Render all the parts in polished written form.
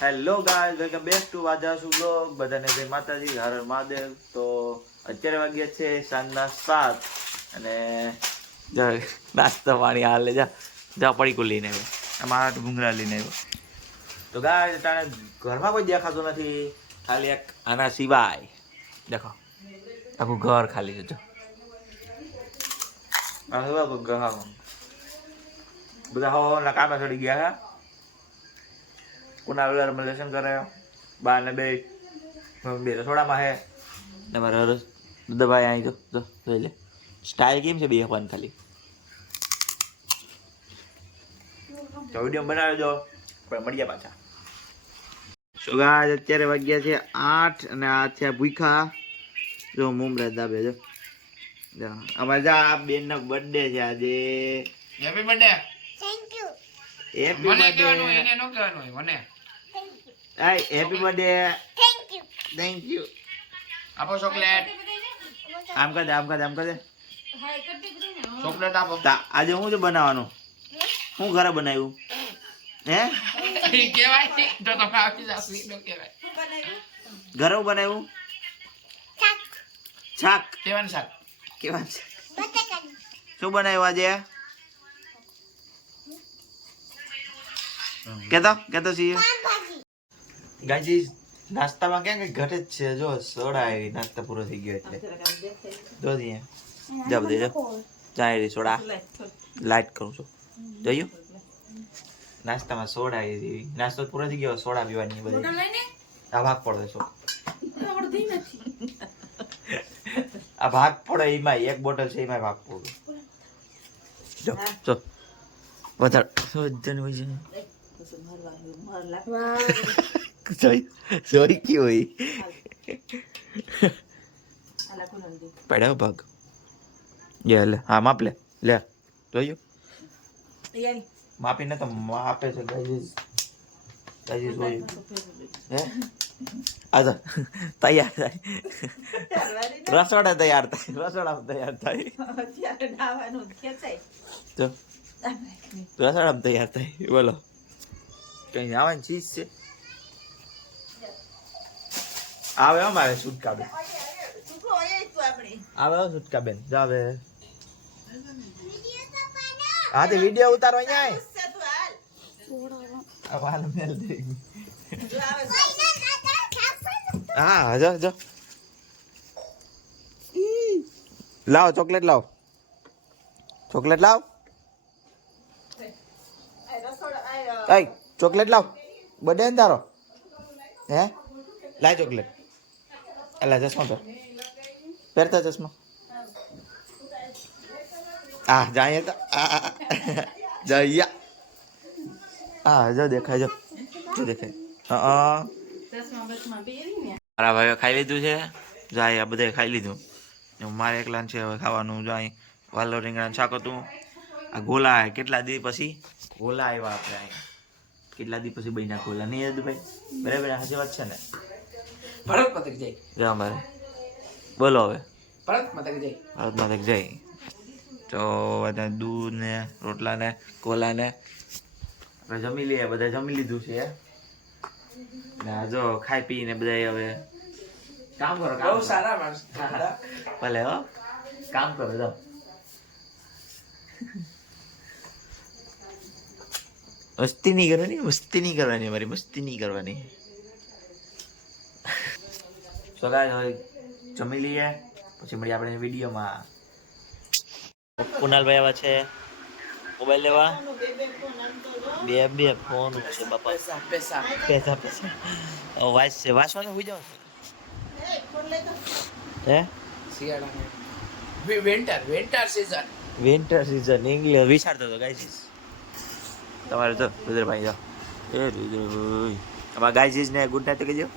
Hello guys, welcome back to વાજાસુ blog. બધાને જય માતાજી, હર હર મહાદેવ. તો અત્યારે વાગ્યા છે સાંજના 7 અને નાસ્તા પાણી હાલે જા પડીકું લઈને આવ્યો, અમારા ભૂંગળા લઈને આવ્યો. તો ગાઈસ અટાણે ઘરમાં કોઈ દેખાતું નથી, ખાલી એક આના સિવાય દેખો આખું ઘર ખાલી છે. જો આ ઘર બધા હવાના કામે ચડી ગયા છે. કુનાલ લેસન કરે, બા ને બે રસોડામાં હે ને મારા રસ દબાઈ અહીં જો જોઈ લે સ્ટાઇલ કેમ છે બે હવાન ખાલી. તો વિડીયો બનાવી દો પણ મળીએ પાછા. સો ગાઈસ અત્યારે વાગ્યા છે 8 અને આ છે ભૂખા. જો મુમરા દાબે જો અમારે જા બેન નો બર્થડે છે આજે. Happy birthday. Thank you. Happy birthday. એને નો કહેવાનું હોય મને. Hi happy birthday. Thank you. Thank you. આપો ચોકલેટ. આમ કર દે ચોકલેટ આપો. આજે શું છે બનાવવાનું? શું ઘરે બનાવ્યું હે? કેવાય તો તમે આપી જાવ નો કહેવાય. ઘરે બનાવ્યું શાક. કેવાનું શાક? કેવાનું શું બનાવ્યું આજે? કેતો છીએ ગાજી નાસ્તામાં ક્યાં કઈ ઘટે જ છે. જો સોડા આવી, નાસ્તા પૂરો થઈ ગયો એટલે જો જબ દે ચાય સોડા લાઈટ કરું છું. જોયું નાસ્તામાં સોડા આવી, નાસ્તો પૂરો થઈ ગયો, સોડા પીવાની બધી આ ભાગ પડે છો. આ ભાગ પડે એમાં એક બોટલ છે એમાં ભાગ પડે. જો જો વધારે સોરી ક્યું હોય પડ્યો ભાગ લે હા માપ લે જોયું માપીને તો માપે છે ગાઈસ જોયું હે આ તો તૈયાર થાય રસોડા તૈયાર થાય તો રસોડામાં તૈયાર થાય. બોલો કઈ આવવાની ચીજ છે આવે અમારે સુટકા બેન આવે સુટકા બેન જાવે. હા તે વિડિયો ઉતારો અહીંયા હા જો લાવ ચોકલેટ લાવ ચોકલેટ લાવ બર્થડે ને તારો હે લાય ચોકલેટ. એલા ચશ્મા પહેરતા ચશ્મા જાય તો જયા હા જો દેખાય જો દેખાય. મારા ભાઈઓ ખાઈ લીધું છે, જાય આ બધા ખાઈ લીધું. મારે એકલા છે હવે ખાવાનું. જાય વાલો રીંગણાનું શાક હતું. આ ગોલા કેટલા દી પછી ગોલા આવ્યા આપણે અહીંયા, કેટલા દી પછી બન્યા ગોલા નહીં યદુભાઈ? બરાબર સાચી વાત છે ને? ભારત માતા કી જય. અમારે બોલો હવે ભારત માતા કી જય. ભારત માતા કી જય. તો બધા દૂધ ને રોટલા ને ગોલા ને આપણે જમી લઈએ. બધા જમી લીધું છે ને જો ખાઈ પીને બધા હવે કામ કરો. બહુ સારા માણસ ભલે હો કામ કરો. જો મસ્તી નહીં કરવાની અમારી મસ્તી નહીં કરવાની. તો ગાઈસ હવે જમી લઈએ પછી મળીએ આપણે વિડીયોમાં. કુનાલભાઈ આવા છે મોબાઈલ લેવા. બે ફોન છે બાપા. પૈસા વાંચવાનું હોઈ જાવ હે વિન્ટર સીઝન ઇંગ્લિશ વિચારતો હતો ગાઈસ. તમારે તો રુદ્રભાઈ જાઓ રુદ્રભાઈ અમારા ગાઈસ ને ગુડ નાઇટ કહેજો.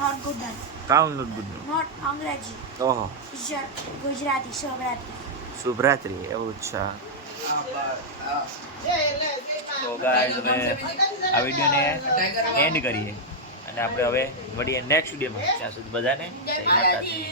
Not good night. કામ નોટ ગુડ Not અંગ્રેજી. ઓહો ગુજરાતી શુભરાત્રી એવું છે. તો ગાઈસ અમે આ વિડીયોને એન્ડ કરીએ અને આપણે હવે મળીએ નેક્સ્ટ વિડીયોમાં. ત્યાં સુધી બધાને જય માતાજી.